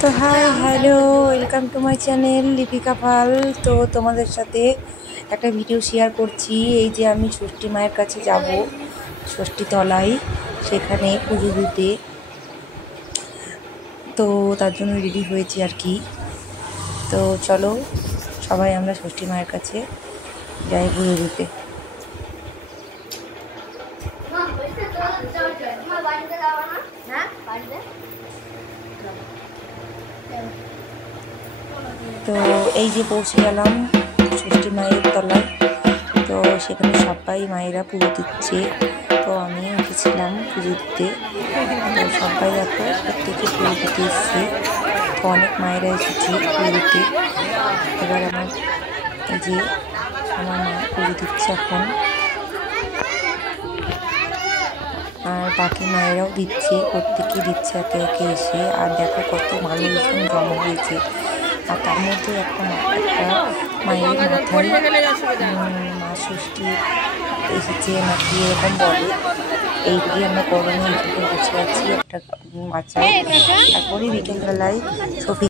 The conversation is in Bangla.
তো hi hello, welcome to my channel Lipika Pal. তো তোমাদের সাথে একটা ভিডিও শেয়ার করছি। এই যে আমি ষষ্ঠী মায়ের কাছে যাব, ষষ্ঠী তলায়, সেখানে পুজো দিতে। তো তার জন্য রেডি হয়েছি আর কি। তো চলো সবাই আমরা ষষ্ঠী মায়ের কাছে যাই পুজো দিতে। তো এই যে পৌঁছে গেলাম ষষ্ঠী মায়ের তলায়। তো সেখানে সবাই মায়েরা পুজো দিচ্ছে। তো আমি উঠেছিলাম পুজো দিতে। তো সবাই দেখো প্রত্যেকে পুজো দিতে এসছে। তো অনেক মায়েরা এসেছে পুজো দিতে। এবার এই যে আমার মা পুজো দিচ্ছে এখন, আর বাকি মায়েরাও দিচ্ছে, প্রত্যেকে দিচ্ছে একে একে এসে। আর দেখো কত মানুষজন জমা হয়েছে। আর তার মধ্যে একটা মায়ের মাথায় মা ষষ্ঠী এসেছে নাকি এরকম বলে। এইদিকে আমরা গরমে এদিকে বসে আছি একটা মাচায়। তারপরে বিকেলবেলায় ছবি